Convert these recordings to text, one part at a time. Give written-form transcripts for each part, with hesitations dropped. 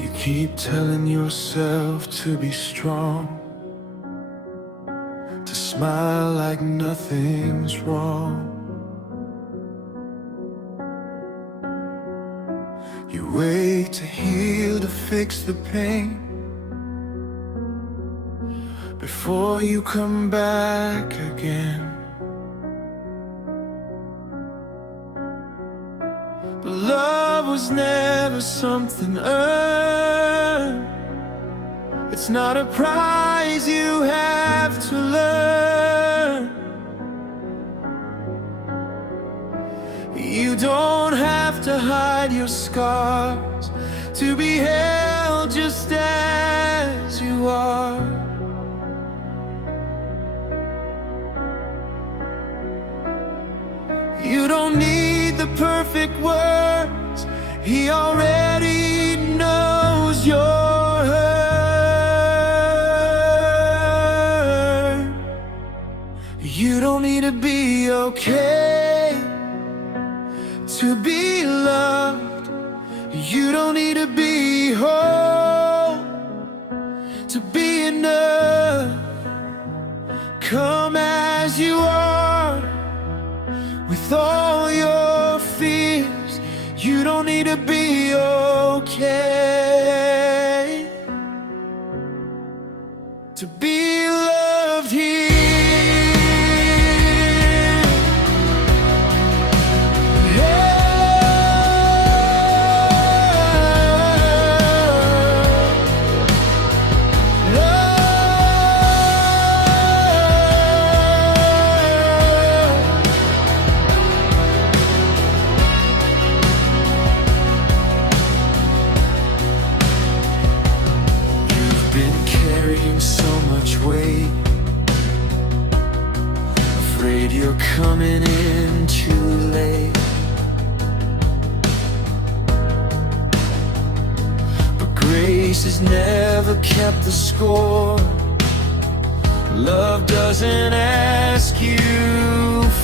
You keep telling yourself to be strong, to smile like nothing's wrong. You wait to heal, to fix the pain before you come back again. But love was never something earned. It's not a prize you have to learn. You don't have to hide your scars to be held just as you are. You don't need the perfect words. He already knows you're hurt. You don't need to be okay to be loved. You don't need to be whole to be enough. Come as you are, with all your fears. You don't need to be okay to be loved here. So much weight, afraid you're coming in too late. But grace has never kept the score. Love doesn't ask you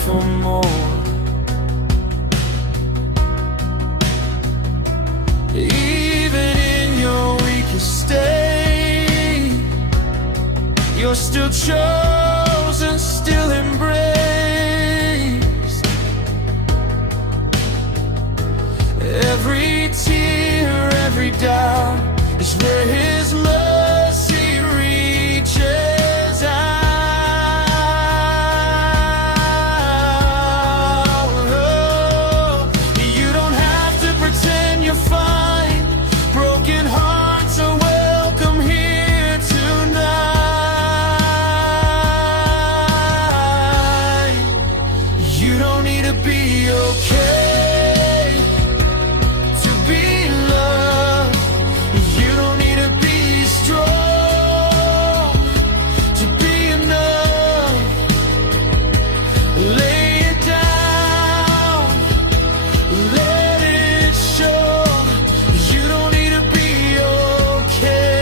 for more. Even in your weakest state, you're still chosen, still embraced. Every tear, every doubt is where His mercy reaches out. You don't have to pretend you're fine. Broken hearts are welcome here tonight. You don't need to be okay to be loved. You don't need to be strong to be enough. Lay it down, let it show. You don't need to be okay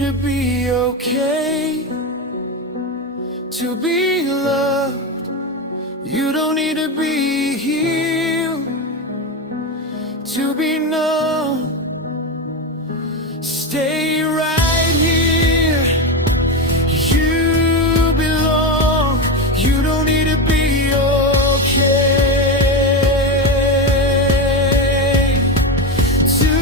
to be okay to be loved. You don't need to be healed to be known. Stay right here. You belong. You don't need to be okay to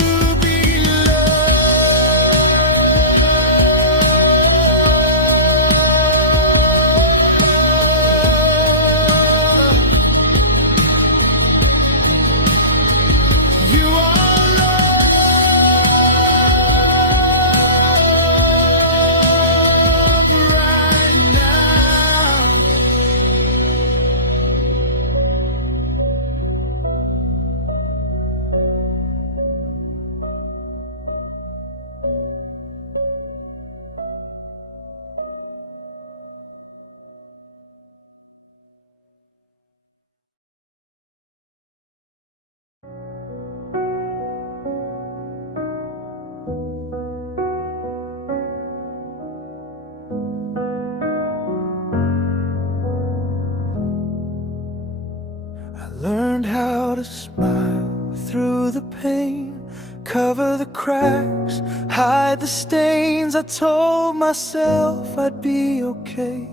smile through the pain, cover the cracks, hide the stains. I told myself I'd be okay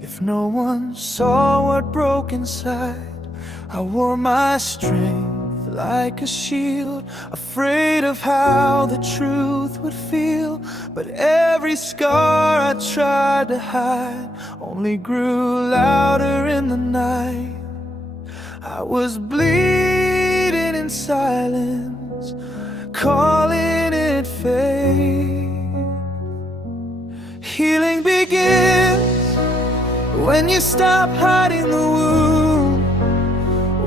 if no one saw what broke inside. I wore my strength like a shield, afraid of how the truth would feel. But every scar I tried to hide only grew louder in the night. I was bleeding in silence, calling it fate. Healing begins when you stop hiding the wound,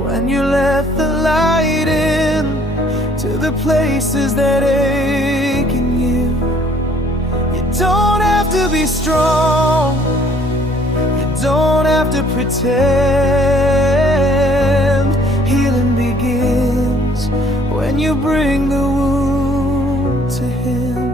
when you let the light in to the places that ache in you. You don't have to be strong, you don't have to pretend. Healing begins when you bring the wound to Him.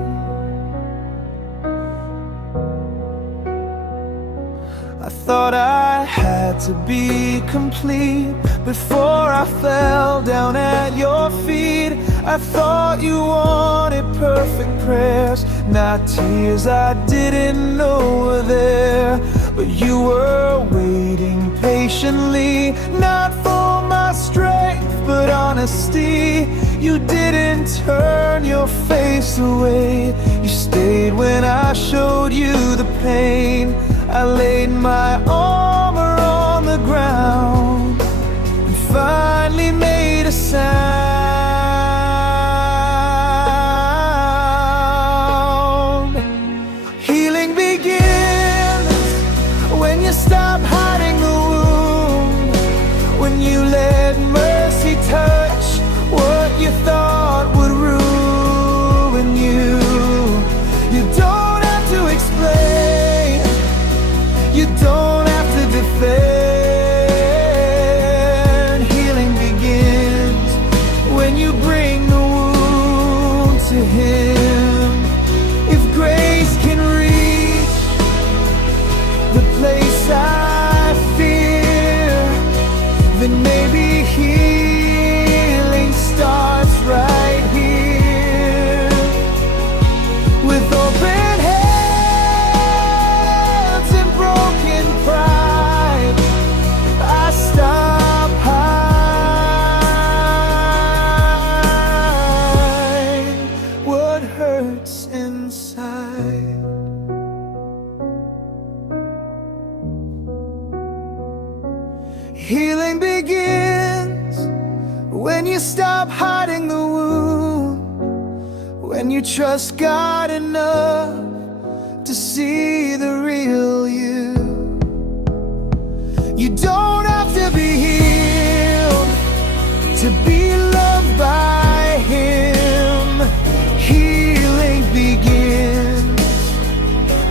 I thought I had to be complete before I fell down at your feet. I thought you wanted perfect prayers, not tears I didn't know were there. But you were waiting patiently, not for my strength, but honesty. You didn't turn your face away, you stayed when I showed you the pain. I laid my armor on the ground and finally made a sound. Healing begins when you stop hiding the wound, when you let mercy touch what you thought would ruin you. You don't have to explain, you don't have to defend. Healing begins when you bring the wound to Him. If grace can reach the place I fear, then maybe healing starts right here. With open hands and broken pride, I stop hide what hurts inside. Healing begins when you stop hiding the wound, when you trust God enough to see the real you. You don't have to be healed to be loved by Him. Healing begins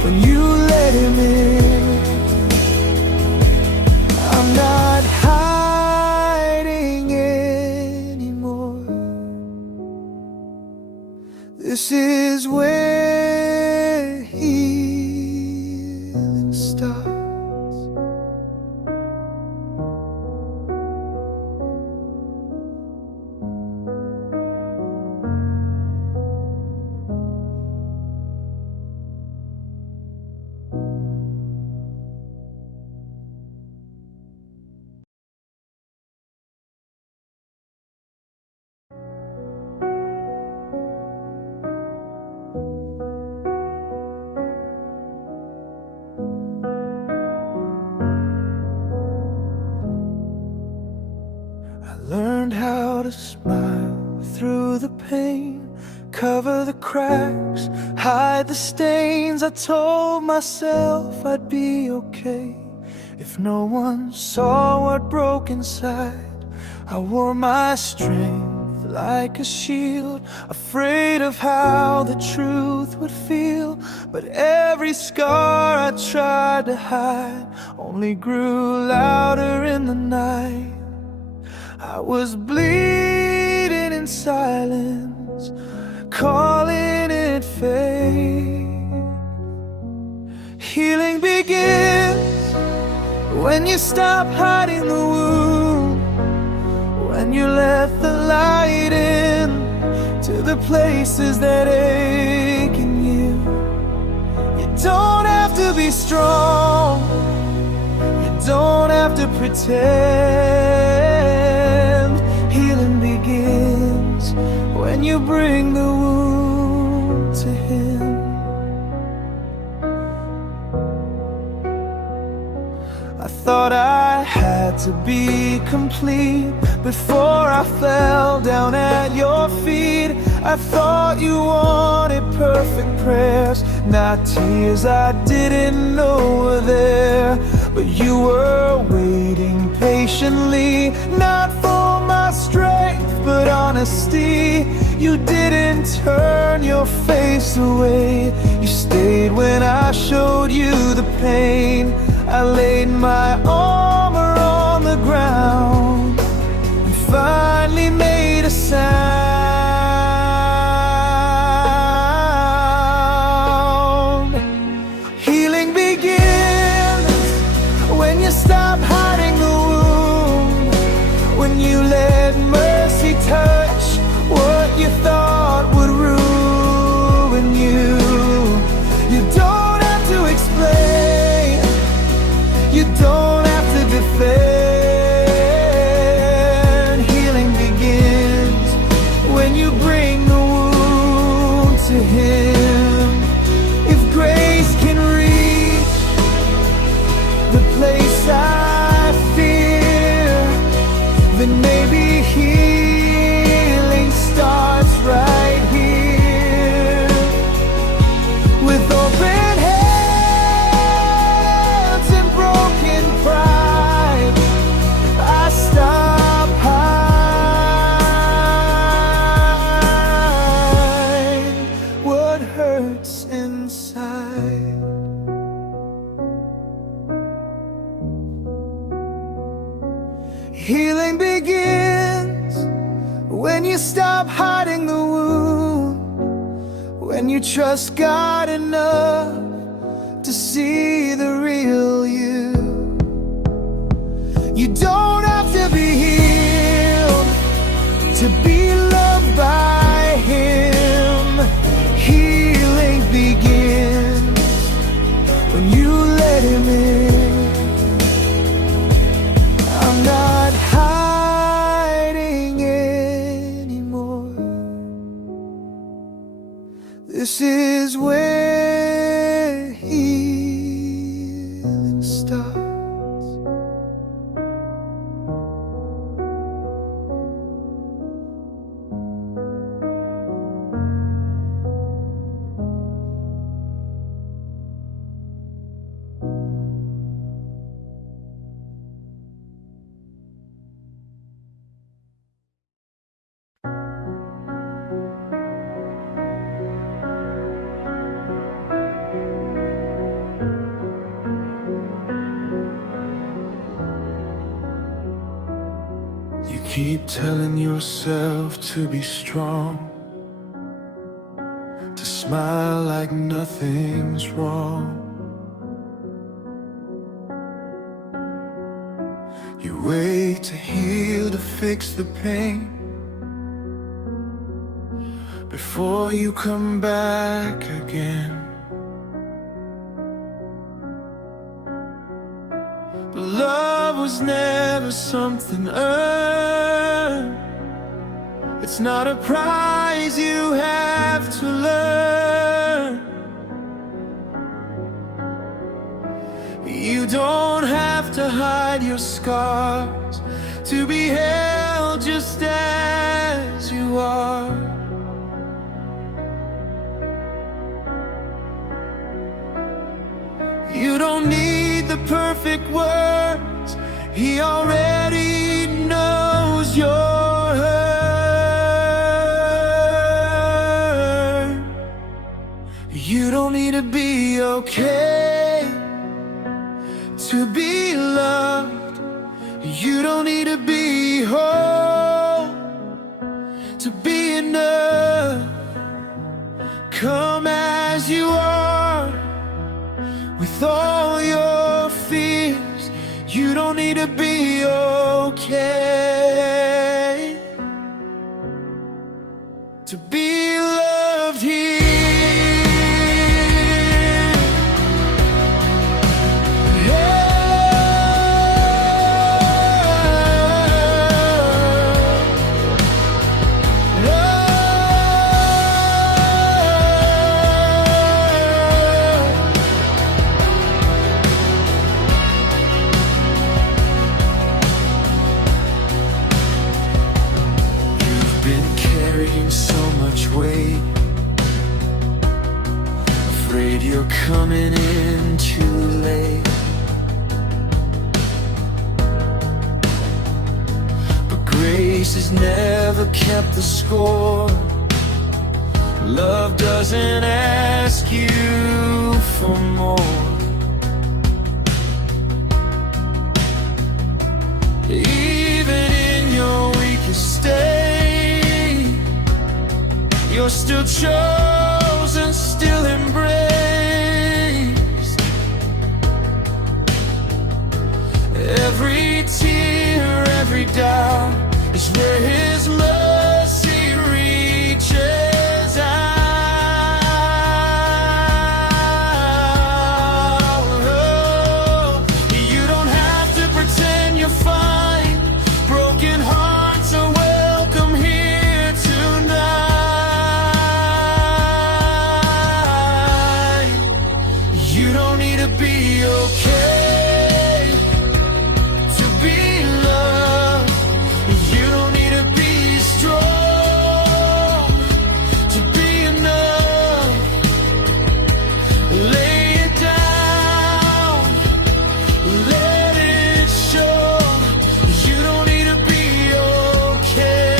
when you let Him in. I'm not hiding anymore. This is where healing starts. Learned how to smile through the pain, cover the cracks, hide the stains. I told myself I'd be okay if no one saw what broke inside. I wore my strength like a shield, afraid of how the truth would feel. But every scar I tried to hide only grew louder in the night. I was bleeding in silence, calling it fate. Healing begins when you stop hiding the wound, when and you let the light in to the places that ache in you. You don't have to be strong, you don't have to pretend. Healing begins when you bring the wound to Him. I thought I had to be complete before I fell down at your feet. I thought you wanted perfect prayers, not tears I didn't know were there. But you were waiting patiently, not for my strength but honesty. You didn't turn your face away, you stayed when I showed you the pain. I laid my armor on the ground and finally made a sound. Healing begins when you stop hiding the wound, when you let mercy touch what you thought would ruin you. You don't have to explain, you don't have to defend. Healing begins when you bring the wound to Him. If grace can reach the place I fear, then maybe healing starts right here. With open hands and broken pride, I stop hiding what hurts inside. Healing begins when you stop hiding the wound, when you trust God enough to see the real you. You don't have to be healed to be loved by Him. Healing begins when you let Him in. I'm not hiding anymore. This is where healing starts. You keep telling yourself to be strong, to smile like nothing's wrong. You wait to heal, to fix the pain before you come back again. But love was never something earned. It's not a prize you have to learn. You don't have to hide your scars to be held just as you are. You don't need the perfect words, He already knows your hurt. You don't need to be okay to be loved. You don't need to be whole to be enough. Come as you are, with all your fears. You don't need to be okay. to be loved here. So much weight, afraid you're coming in too late. But grace has never kept the score. Love doesn't ask you for more. Even in your weakest state, you're still chosen, still embraced. Every tear, every doubt is where His mercy reaches out. You don't have to pretend you're fine. Broken hearts are welcome here tonight. You don't need to be okay to be loved. You don't need to be strong to be enough. Lay it down, let it show. You don't need to be okay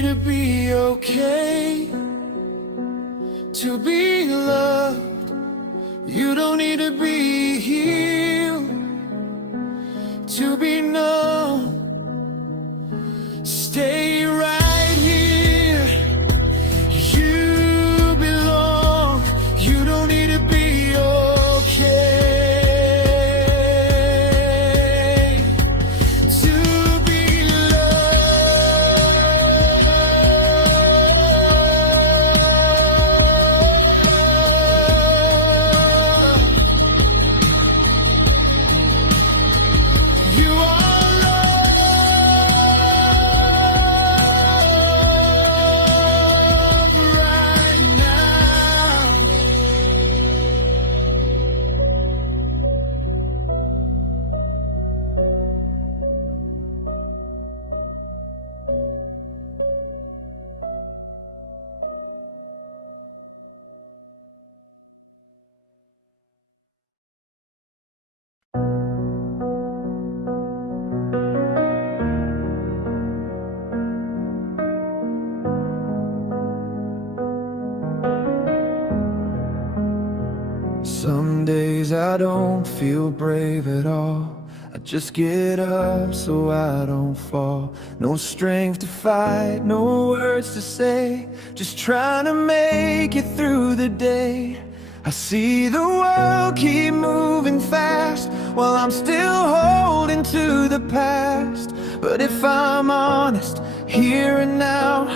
to be okay to be loved. You don't need to be healed to be known. Stay right here. You belong. You don't need to be okay. Some days I don't feel brave at all. I just get up so I don't fall. No strength to fight, no words to say, just trying to make it through the day. I see the world keep moving fast while I'm still holding to the past. But if I'm honest, here and now,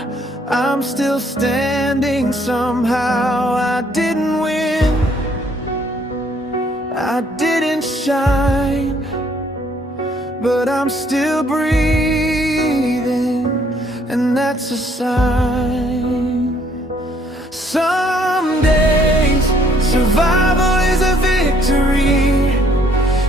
I'm still standing somehow. I didn't win, I didn't shine, but I'm still breathing, and that's that's a sign. Some days, survival is a victory.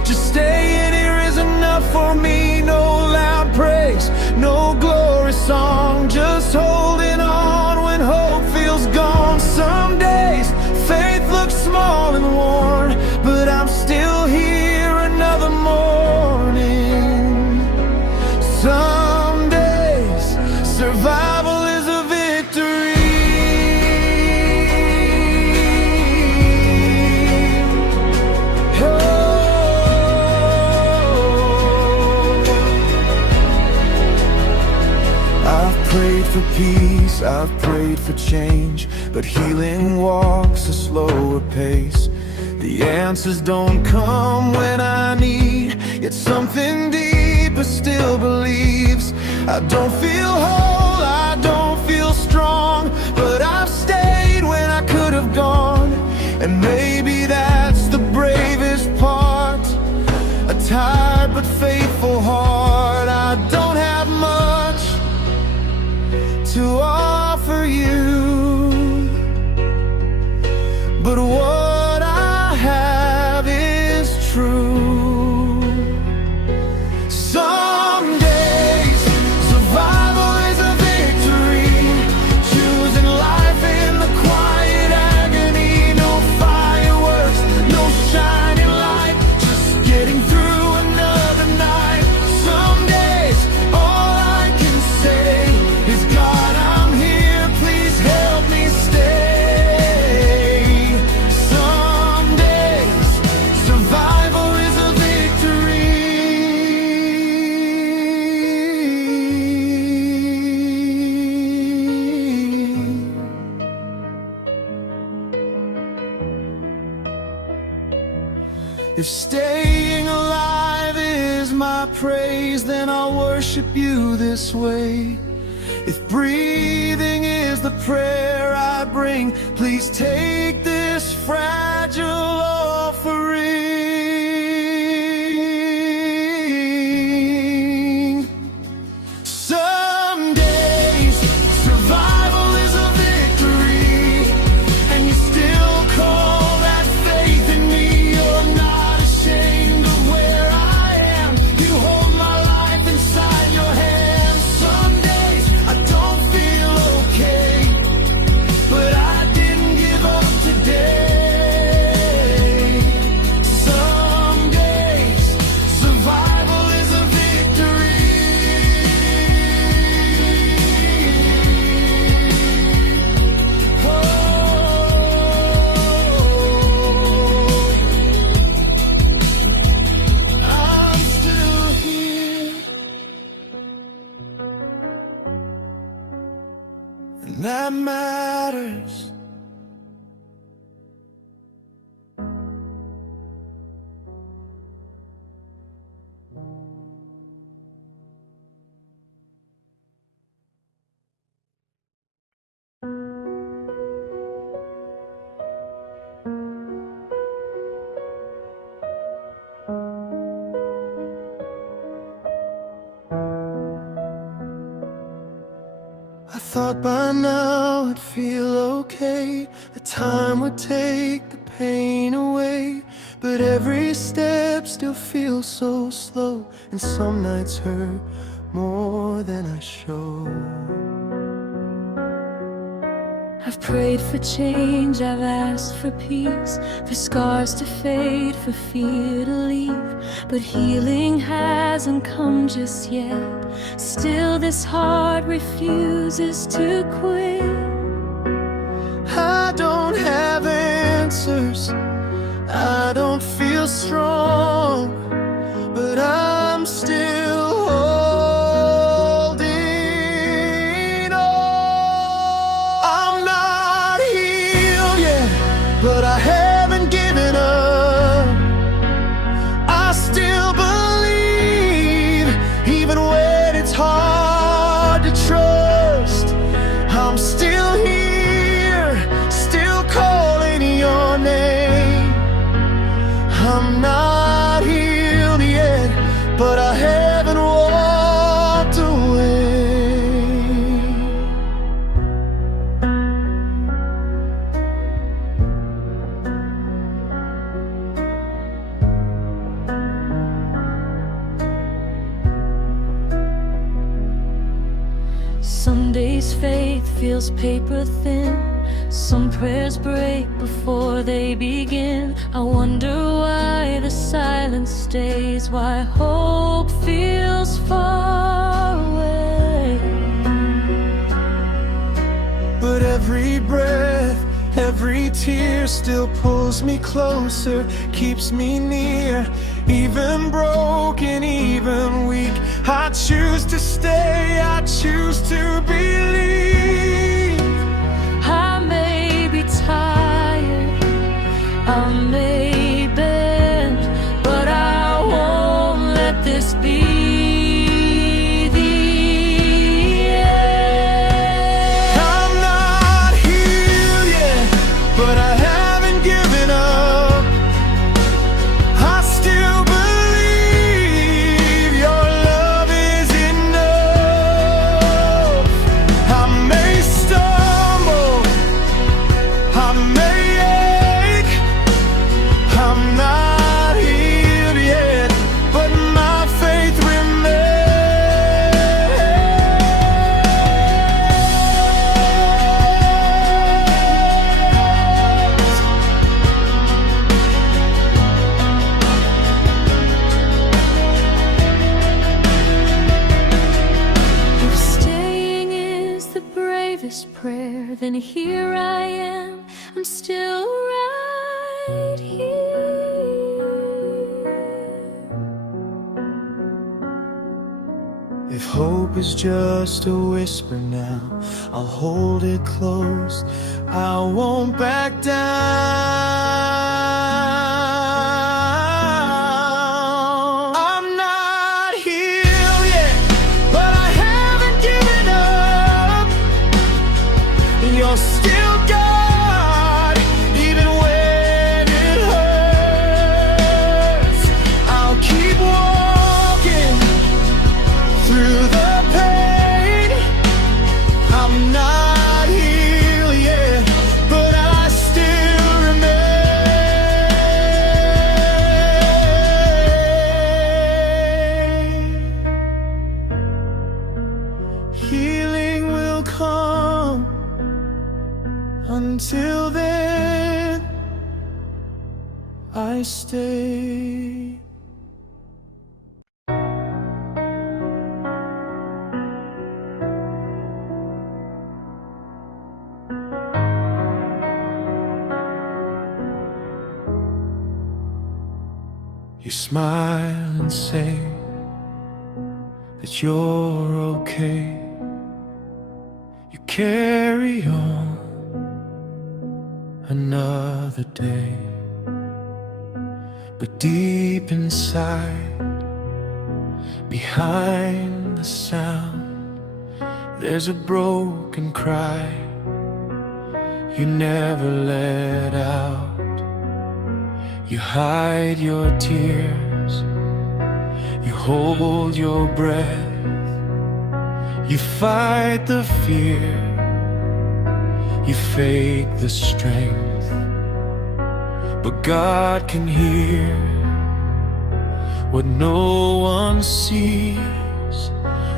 Just staying here is enough for me. No loud praise, no glory song, just holding on when hope feels gone. Some days, faith looks small and worn, but I'm still here another morning. Some days, survival is a victory. I've prayed for peace, I've prayed for change, but healing walks a slower pace. The answers don't come when I need, yet something deeper still believes. I don't feel whole, I don't feel strong, but I've stayed when I could have gone. And maybe that's the bravest part, a tired but faithful heart. I don't have much to offer you, but what I have is true. Some days, survival is a victory. Choosing life in the quiet agony. No fireworks, no shining light, just getting through another night. Some days, all I can say is, God, I'm here, please help me stay. Some days, survival is a victory. If staying alive is my praise, then I'll worship you this way. If breathing is the prayer I bring, please take this fragile offering. Some days, survival is a victory, and you still call that faith in me. You're not ashamed of where I am. You hold my life inside your hands. Some days, I don't feel okay, but I didn't give up today. Some days, survival is a victory. Oh, I'm still here, and that matters. I thought by now I'd feel okay, that time would take the pain away, but every step still feels so slow, and some nights hurt more than I show. I've prayed for change, I've asked for peace, for scars to fade, for fear to leave, but healing hasn't come just yet. Still this heart refuses to quit. I don't have answers, I don't feel strong, but I'm still holding on. I'm not healed yet, but I haven't given up. I still believe, even when it's hard to trust. I'm still here, still calling your name. I'm not Some days faith feels paper thin. Some prayers break before they begin. I wonder why the silence stays, why hope feels far away. But every breath, every tear still pulls me closer, keeps me near. Even broken, even weak, I choose to stay, I choose to believe. I may be tired, I may bend, but I won't let this be the end. I'm not healed yet, but I haven't given up. I still believe your love is enough. I may stumble, I may ache, I'm not healed yet, but my faith If staying is the bravest prayer, then here I am, I'm still right here. If hope is just a whisper now, I'll hold it close, I won't back down. I'm not healed yet, but I haven't given up. You're still God, even when it hurts. I'll keep walking through the pain. I'm not healed yet, but I still remain. Healing will come. Until then, I stay. You smile and say that you're okay. You carry on another day, but deep inside, behind the sound, there's a broken cry you never let out. You hide your tears, you hold your breath, you fight the fear, you fake the strength, but God can hear what no one sees,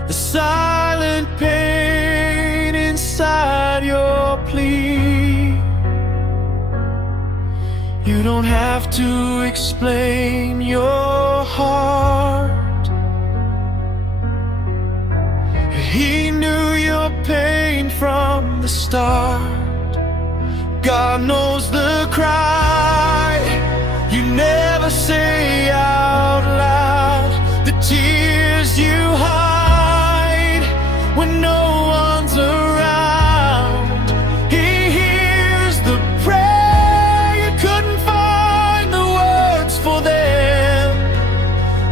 the silent pain inside your plea. You don't have to explain your heart. He knew your pain from the start. God knows the cry you never say out loud, the tears you hide when no one's around. He hears the prayer you couldn't find the words for them.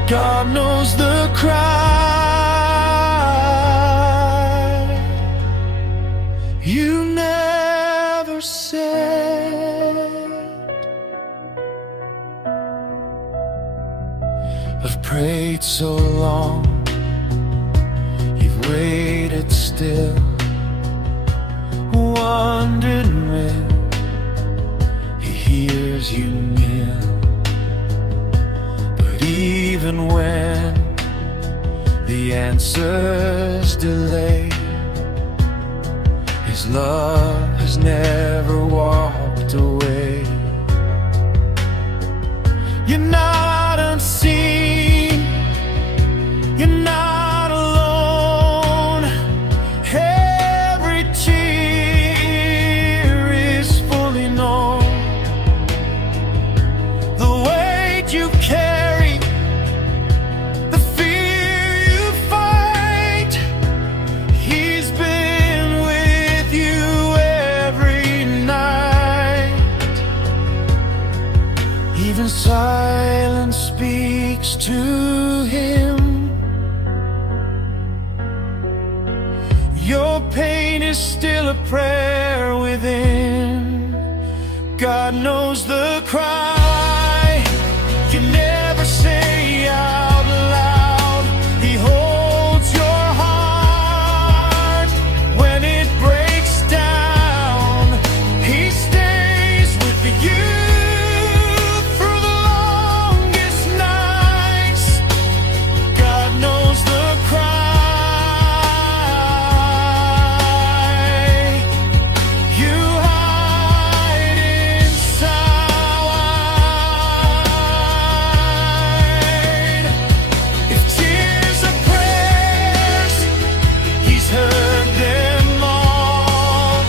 God knows the cry you never said. I've prayed so long, you've waited still, wondering when He hears you kneel. But even when the answers delay, His love has never walked away. You're not unseen, you're not alone. Every tear is fully known. The weight you carry, the fear you fight, He's been with you every night. Even silence speaks to Him. Your pain is still a prayer within. God knows the cry you never say out loud. He holds your heart when it breaks down. He stays with you through the longest nights. God knows the cry you hide inside. If tears are prayers, He's heard them all.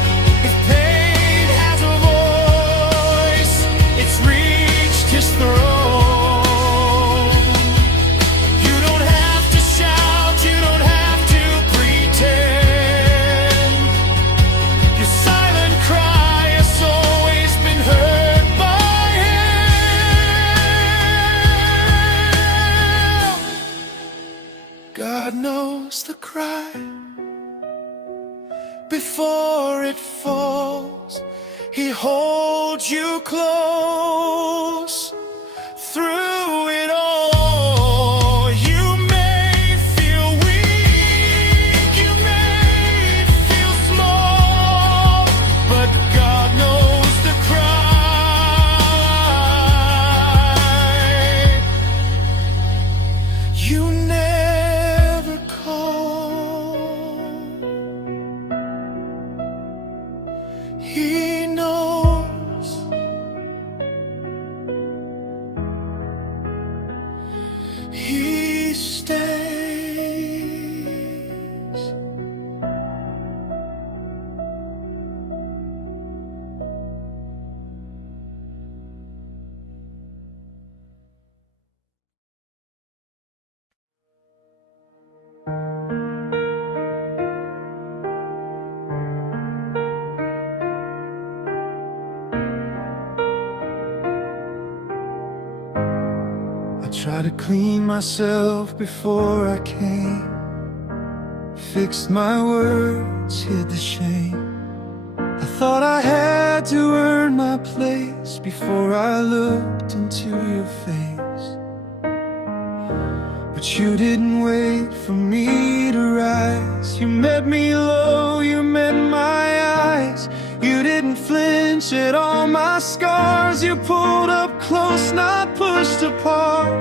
If pain has a voice, it's reached His throne. You don't have to shout, you don't have to pretend. Your silent cry has always been heard by Him. God knows the cry before it falls. He holds you close through it all. You may feel weak, you may feel small, but God knows the cry you never call. He knows. He stays. I tried to clean myself before I came, fixed my words, hid the shame. I thought I had to earn my place before I looked into your face. But you didn't wait for me to rise. You met me low, you met my eyes. You didn't flinch at all my scars. You pulled up close, not pushed apart.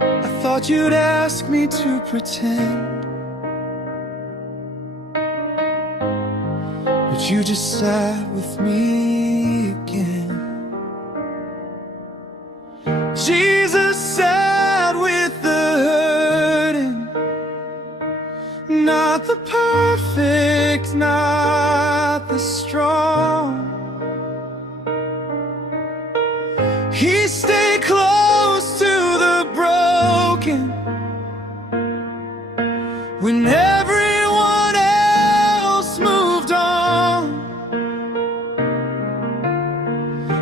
I thought you'd ask me to pretend, but you just sat with me again. Jesus sat with the hurting, not the perfect, not the strong. He stayed close to the broken when everyone else moved on.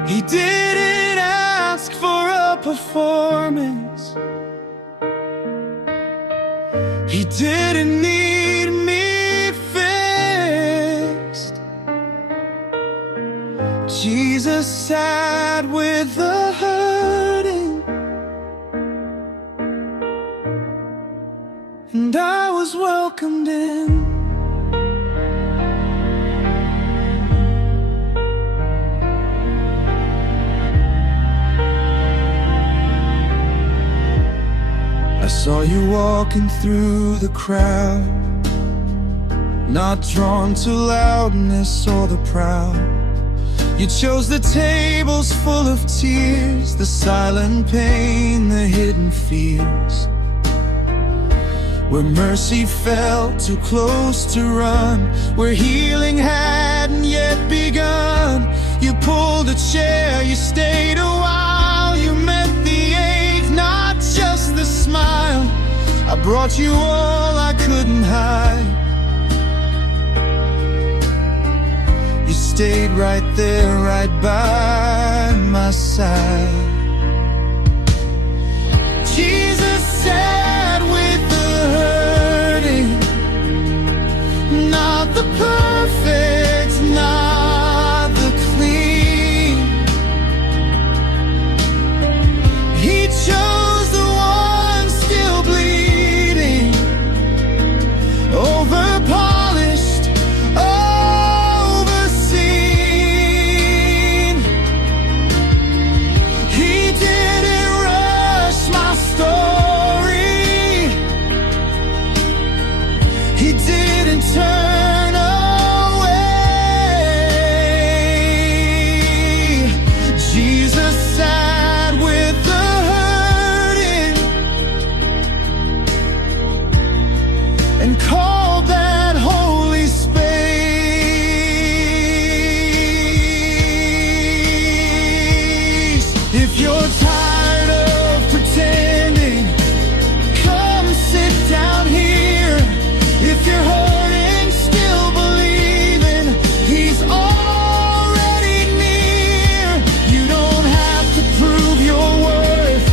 He didn't ask for a performance. He didn't need me fixed. Jesus sat with the hurting, and I was welcomed in. I saw you walking through the crowd, not drawn to loudness or the proud. You chose the tables full of tears, the silent pain, the hidden fears. Where mercy felt too close to run, where healing hadn't yet begun. You pulled a chair, you stayed a while, you met the ache, not just the smile. I brought you all I couldn't hide. You stayed right there, right by my side. Jesus sat with the hurting, not the perfect, not the clean. He chose the one still bleeding, over-polished, overseen. He didn't rush my story, he didn't turn away. Jesus sat with the hurting and called that holy space. If you're tired of pretending, come sit down here. If you're hurting, still believing, he's already near. You don't have to prove your worth,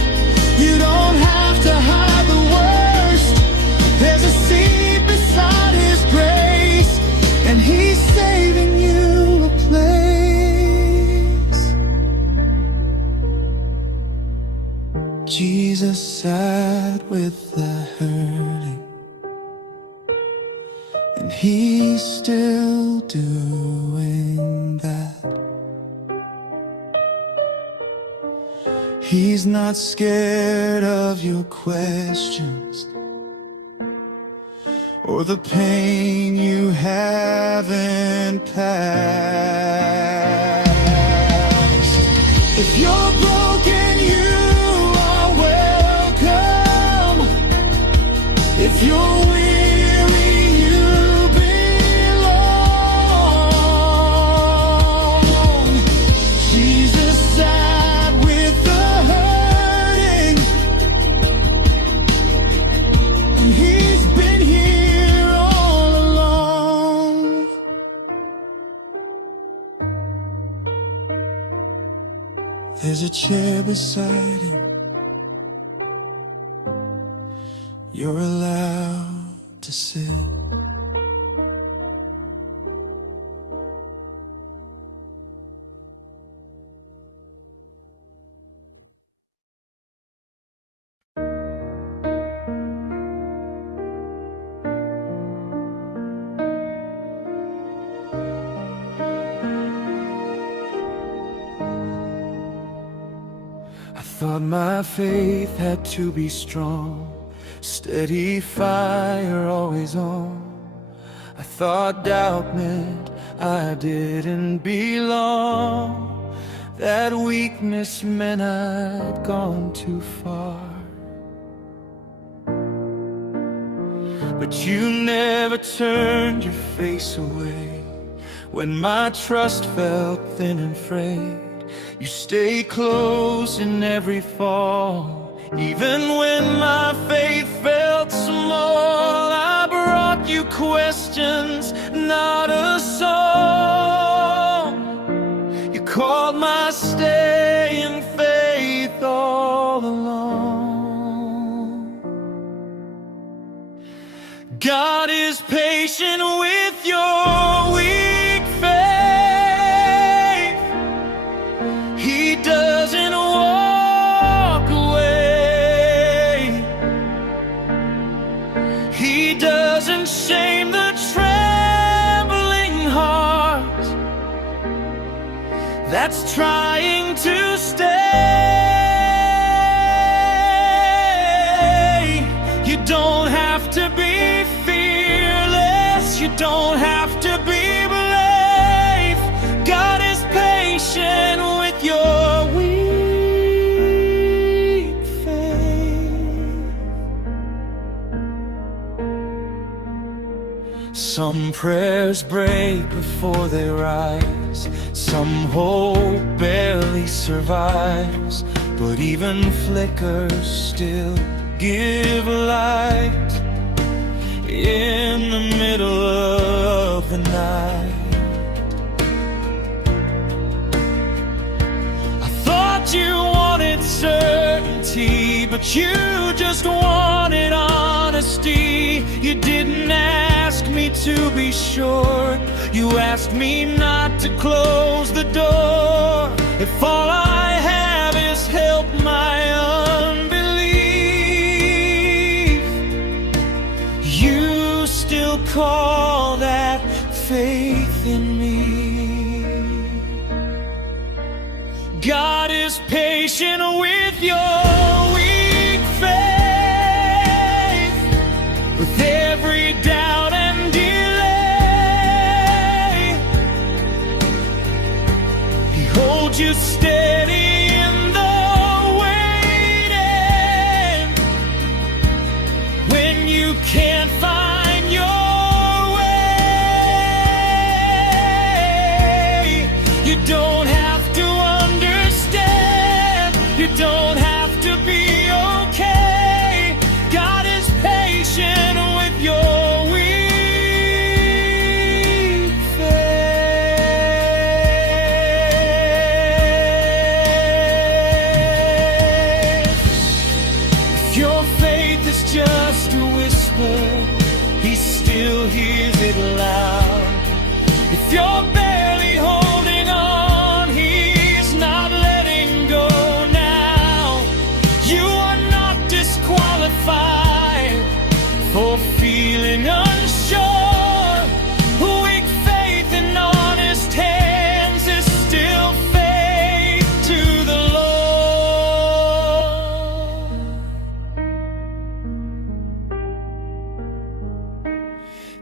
you don't have to hide the worst. There's a seat beside his grace, and he's saving you a place. Jesus sat with the hurting, and he's still doing that. He's not scared of your questions or the pain you haven't passed. If you're broken, you are welcome. If you're weary, you belong. Jesus sat with the hurting, and he's been here all along. There's a chair beside him, you're allowed to sit. I thought my faith had to be strong, steady fire always on. I thought doubt meant I didn't belong, that weakness meant I'd gone too far. But you never turned your face away when my trust felt thin and frayed. You stay close in every fall, even when my faith felt small. I brought you questions, not a song. You called my stay in faith all along. God is patient with your weak faith. He doesn't walk away. He doesn't shame the trembling heart that's trying to stay. You don't have to be fearless, you don't have to be brave. God is patient with your weak faith. Some prayers break before they rise, some hope barely survives, but even flickers still give light in the middle of the night. I thought you wanted certainty, but you just wanted honesty. You didn't ask me to be sure, you asked me not to close the door. If all I have is help my unbelief, you still call that faith in me. God is patient with your weak faith, with every doubt and delay. He holds you steady in the waiting. When you can't find your way, you don't have to understand, you don't have to be okay. God is patient with your weak faith. If your faith is just a whisper, He still hears it loud. If you're barely holding on, He's not letting go now. You are not disqualified for feeling unsure. Weak faith in honest hands is still faith to the Lord.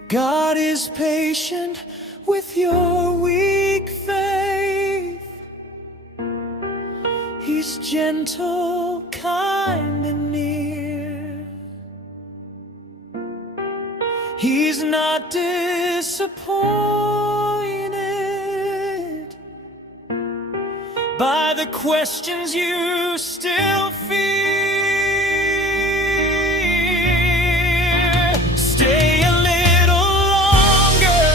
God is patient with your weak faith. He's gentle, kind, and near. He's not disappointed by the questions you still fear. Stay a little longer,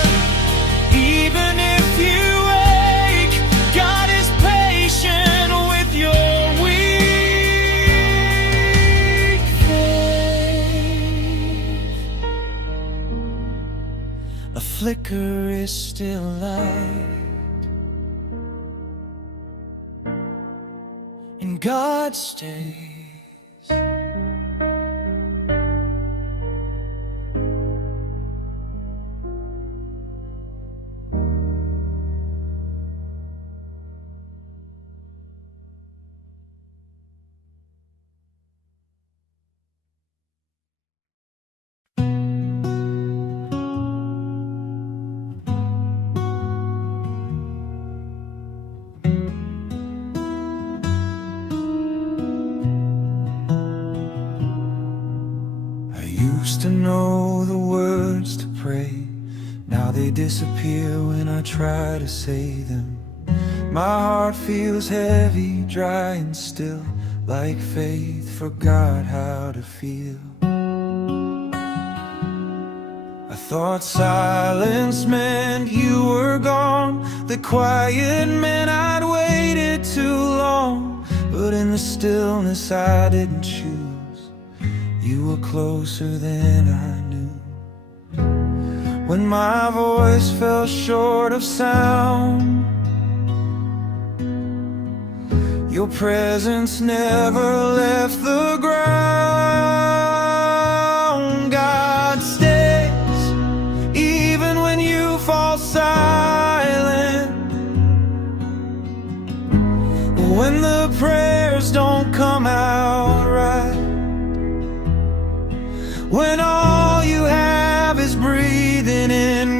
even if you ache. God is patient with your weak faith. A flicker is still light, and God stays. Used to know the words to pray, now they disappear when I try to say them. My heart feels heavy, dry and still, like faith forgot how to feel. I thought silence meant you were gone, that quiet meant I'd waited too long. But in the stillness I didn't choose, you were closer than I knew. When my voice fell short of sound, your presence never left the ground. God stays, even when you fall silent. When the prayers don't come out right, when all you have is breathing in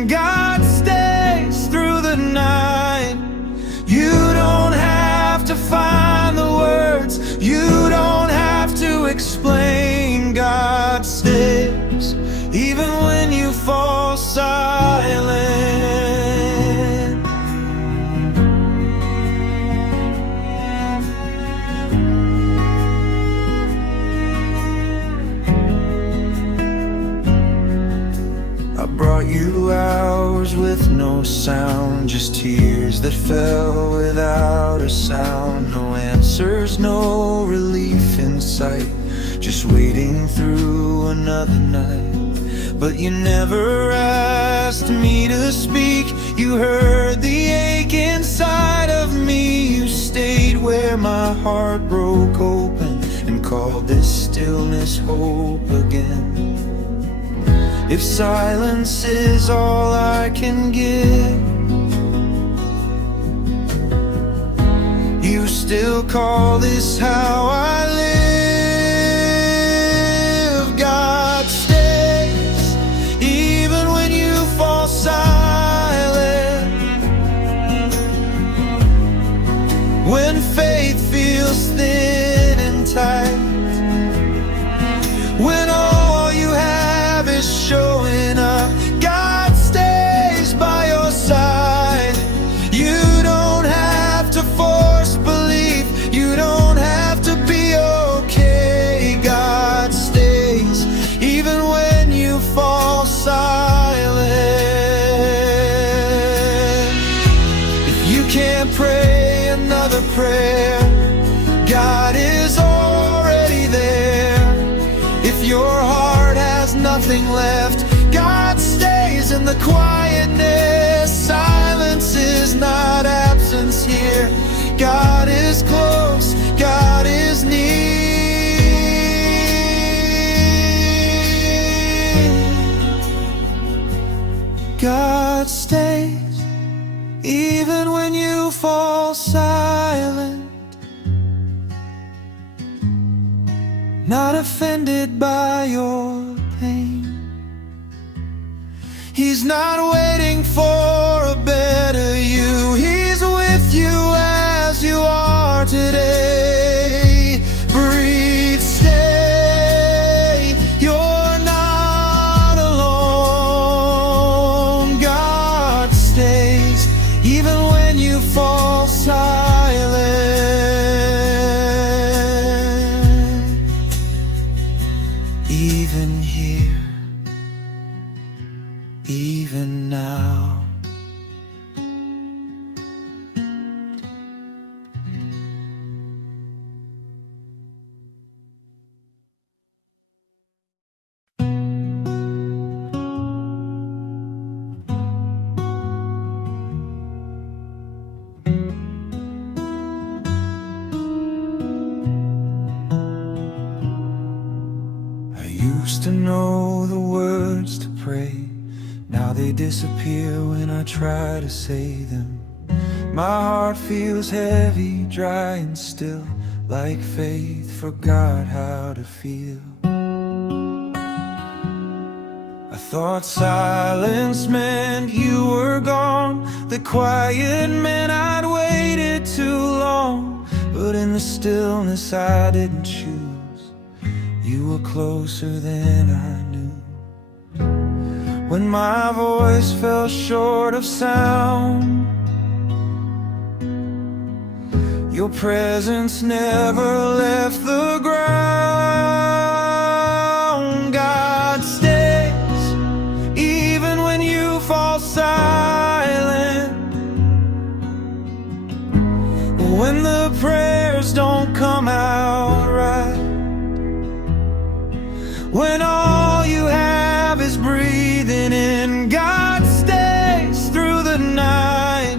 sound, just tears that fell without a sound. No answers, no relief in sight, just waiting through another night. But you never asked me to speak. You heard the ache inside of me. You stayed where my heart broke open and called this stillness hope again. If silence is all I can give, you still call this how I live. God stays even when you fall silent, when faith feels thin and tight, when all you have is showing up. God stays by your side. You don't have to force belief, you don't have to be okay. God stays even when you fall silent. If you can't pray another prayer, God is already there. If your heart has nothing left, God stays in the quietness. Silence is not absence here. God is close, God is near. God stays even when you fall silent, not offended by your pain. He's not waiting for a better you. He's with you as you are today. Breathe, stay. You're not alone. God stays even when you fall silent. Even here, even now. I used to know the words to pray, now they disappear when I try to say them. My heart feels heavy, dry and still, like faith forgot how to feel. I thought silence meant you were gone, the quiet meant I'd waited too long. But in the stillness I didn't choose, you were closer than I knew. When my voice fell short of sound, your presence never left the ground. God stays even when you fall silent, when the prayers don't come out right, when all you have is breathing in. God stays through the night.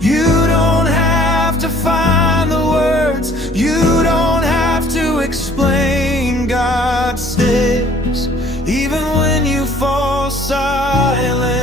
You don't have to find the words, you don't have to explain. God stays even when you fall silent.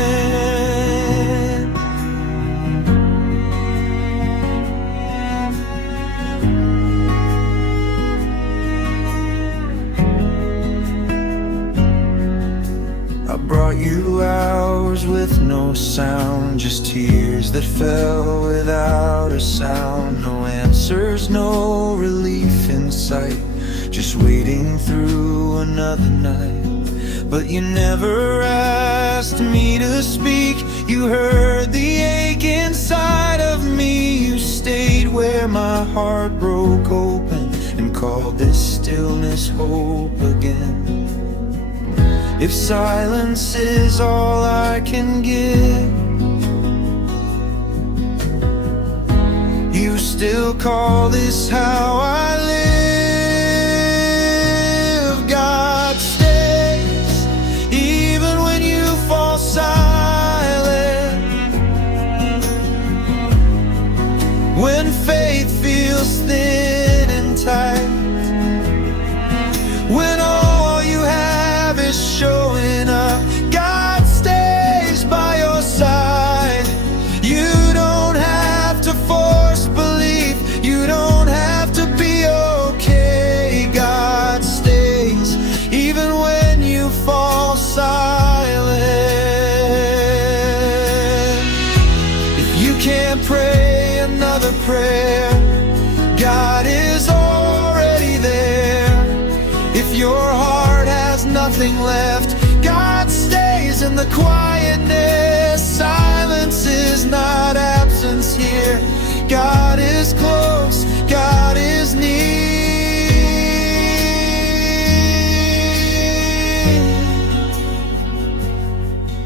I brought you hours with no sound, just tears that fell without a sound. No answers, no relief in sight, just waiting through another night. But you never asked me to speak. You heard the ache inside of me. You stayed where my heart broke open and called this stillness hope again. If silence is all I can give, still call this how I live. God stays even when you fall silent, when faith feels thin and tight, when all you have is showing up. God stays by your side. You don't have to force belief, you don't have to be okay. God stays even when you fall silent. If you can't pray another prayer, God is already there. If your heart has nothing left, God stays in the quietness. Silence is not absence here. God is close, God is near.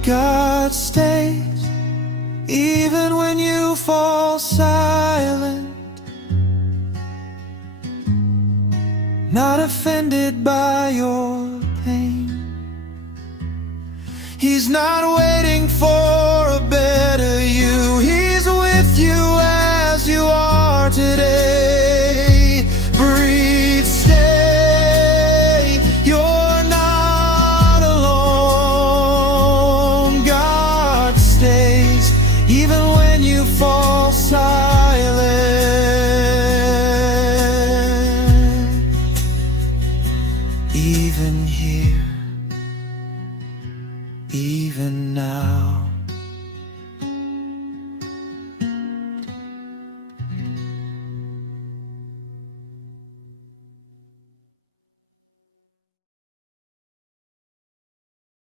God stays even when you fall silent, not offended by your pain. He's not waiting for a better you. He's with you as you are today. Breathe, stay. You're not alone. God stays even when you fall silent.